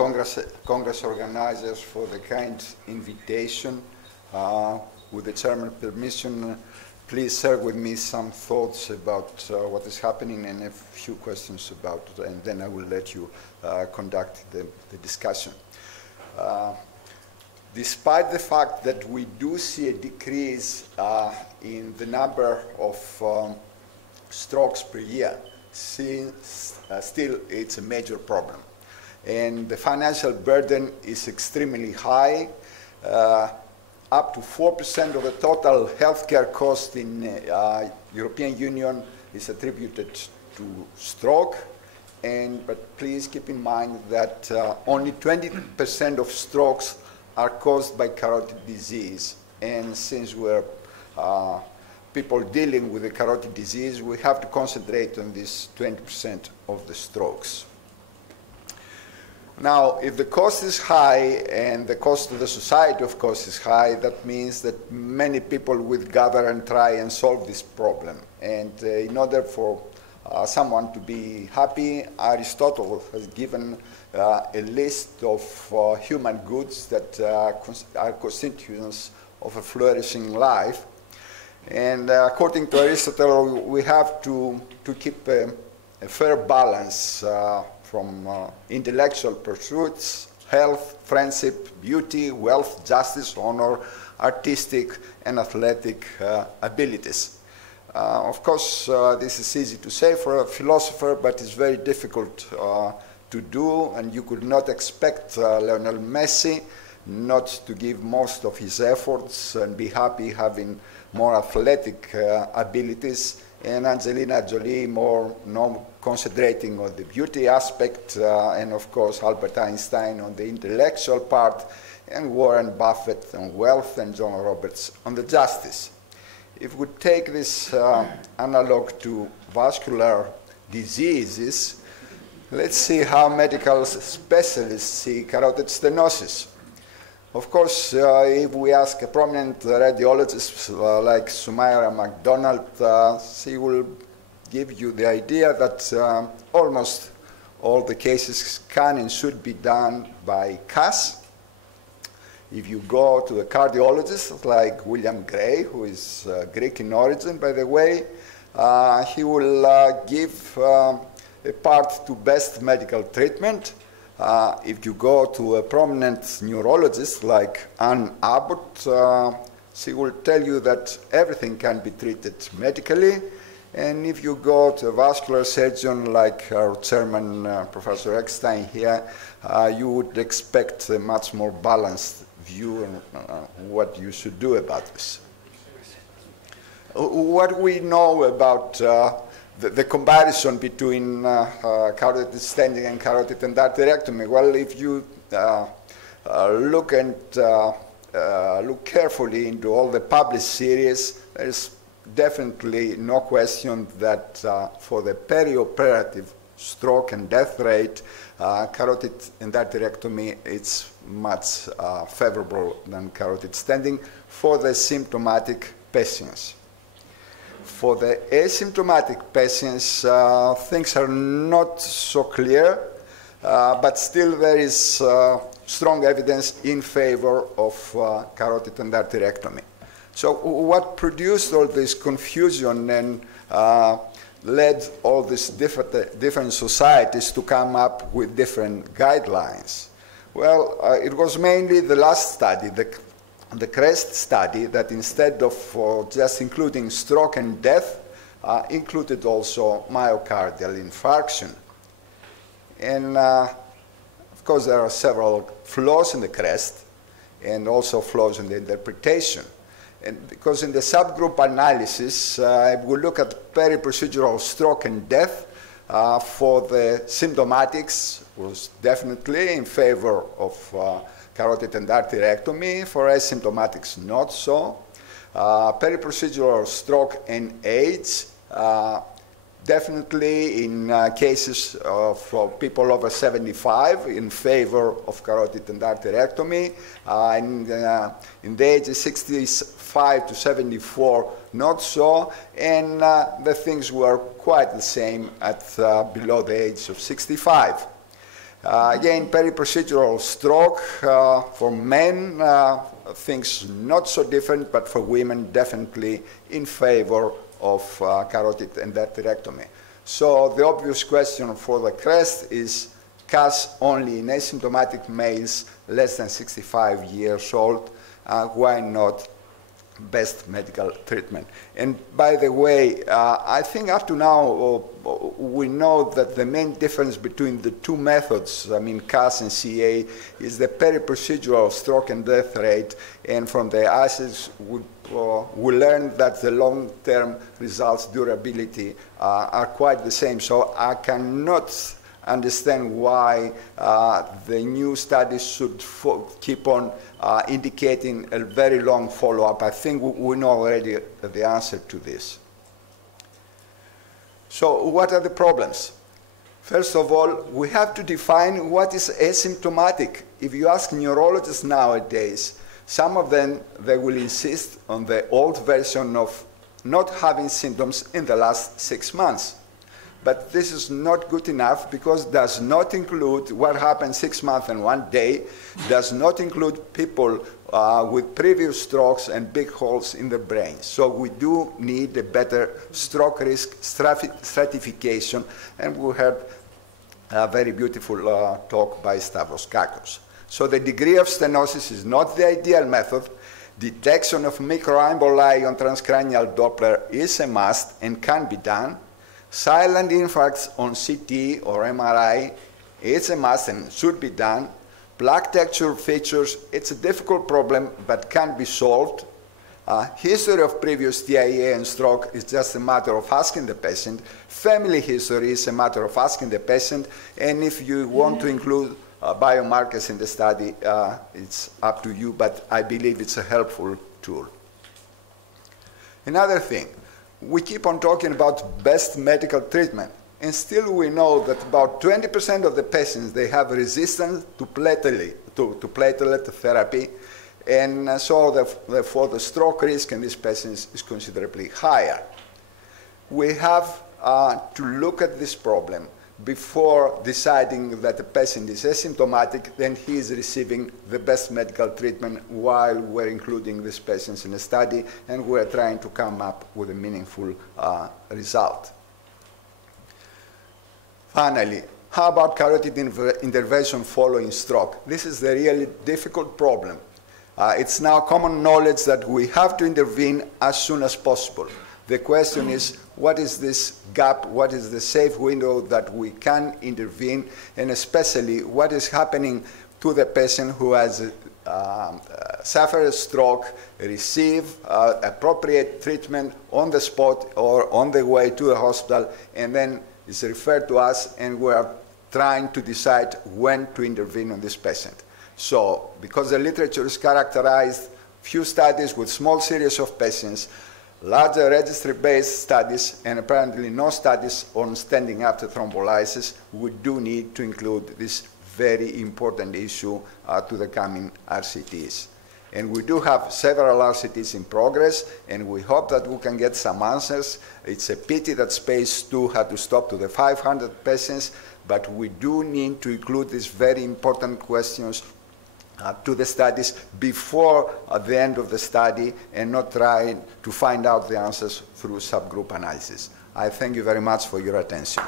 Congress organizers for the kind invitation. With the chairman's permission, please share with me some thoughts about what is happening and a few questions about it, and then I will let you conduct the discussion. Despite the fact that we do see a decrease in the number of strokes per year, still it's a major problem. And the financial burden is extremely high. Up to 4% of the total healthcare cost in European Union is attributed to stroke. But please keep in mind that only 20% of strokes are caused by carotid disease. And since we're people dealing with the carotid disease, we have to concentrate on this 20% of the strokes. Now, if the cost is high and the cost to the society, of course, is high, that means that many people will gather and try and solve this problem. And in order for someone to be happy, Aristotle has given a list of human goods that are constituents of a flourishing life. And according to Aristotle, we have to keep a fair balance from intellectual pursuits, health, friendship, beauty, wealth, justice, honor, artistic and athletic abilities. Of course, this is easy to say for a philosopher, but it's very difficult to do, and you could not expect Lionel Messi not to give most of his efforts and be happy having more athletic abilities, and Angelina Jolie more concentrating on the beauty aspect, and of course Albert Einstein on the intellectual part, and Warren Buffett on wealth, and John Roberts on the justice. If we take this analog to vascular diseases, let's see how medical specialists see carotid stenosis. Of course, if we ask a prominent radiologist like Sumaira MacDonald, she will give you the idea that almost all the cases can and should be done by CAS. If you go to a cardiologist like William Gray, who is Greek in origin, by the way, he will give a part to best medical treatment. If you go to a prominent neurologist like Ann Abbott, she will tell you that everything can be treated medically. And if you go to a vascular surgeon like our chairman, Professor Eckstein here, you would expect a much more balanced view on what you should do about this. What we know about the comparison between carotid stenting and carotid endarterectomy, well, if you look carefully into all the published series, there's definitely no question that for the perioperative stroke and death rate, carotid endarterectomy is much favorable than carotid stenting for the symptomatic patients. For the asymptomatic patients, things are not so clear, but still there is strong evidence in favor of carotid endarterectomy. So what produced all this confusion and led all these different societies to come up with different guidelines? Well, it was mainly the last study, the CREST study, that instead of just including stroke and death, included also myocardial infarction. And of course, there are several flaws in the CREST and also flaws in the interpretation. And because in the subgroup analysis, if we look at peri-procedural stroke and death, for the symptomatics was definitely in favor of carotid endarterectomy. For asymptomatics, not so. Peri-procedural stroke and AIDS, definitely in cases of people over 75 in favor of carotid endarterectomy. In the ages 65 to 74, not so. And the things were quite the same at below the age of 65. Again, periprocedural stroke for men, things not so different, but for women, definitely in favor of carotid endarterectomy. So the obvious question for the CREST is CAS only in asymptomatic males less than 65 years old. Why not best medical treatment? And by the way, I think up to now we know that the main difference between the two methods, I mean CAS and CA, is the periprocedural stroke and death rate. And from the assays, we learned that the long-term results, durability, are quite the same. So I cannot understand why the new studies should keep on indicating a very long follow-up. I think we know already the answer to this. So what are the problems? First of all, we have to define what is asymptomatic. If you ask neurologists nowadays, some of them, they will insist on the old version of not having symptoms in the last 6 months. But this is not good enough because it does not include what happened 6 months and 1 day, does not include people with previous strokes and big holes in the brain. So we do need a better stroke risk stratification, and we heard a very beautiful talk by Stavros Kakos. So the degree of stenosis is not the ideal method. Detection of microemboli on transcranial Doppler is a must and can be done. Silent infarcts on CT or MRI, it's a must and should be done. Plaque texture features, it's a difficult problem but can be solved. History of previous TIA and stroke is just a matter of asking the patient. Family history is a matter of asking the patient. And if you want to include biomarkers in the study, it's up to you, but I believe it's a helpful tool. Another thing, we keep on talking about best medical treatment, and still we know that about 20% of the patients, they have resistance to platelet therapy, and so therefore the stroke risk in these patients is considerably higher. We have to look at this problem before deciding that the patient is asymptomatic, then he is receiving the best medical treatment while we're including these patients in a study and we're trying to come up with a meaningful result. Finally, how about carotid intervention following stroke? This is the really difficult problem. It's now common knowledge that we have to intervene as soon as possible. The question is, what is this gap? What is the safe window that we can intervene? And especially, what is happening to the patient who has suffered a stroke, receive appropriate treatment on the spot or on the way to the hospital, and then is referred to us, and we are trying to decide when to intervene on this patient. So, because the literature is characterized, few studies with small series of patients, larger registry-based studies, and apparently no studies on standing after thrombolysis, we do need to include this very important issue to the coming RCTs. And we do have several RCTs in progress, and we hope that we can get some answers. It's a pity that SPACE 2 had to stop to the 500 patients, but we do need to include these very important questions to the studies before the end of the study and not try to find out the answers through subgroup analysis. I thank you very much for your attention.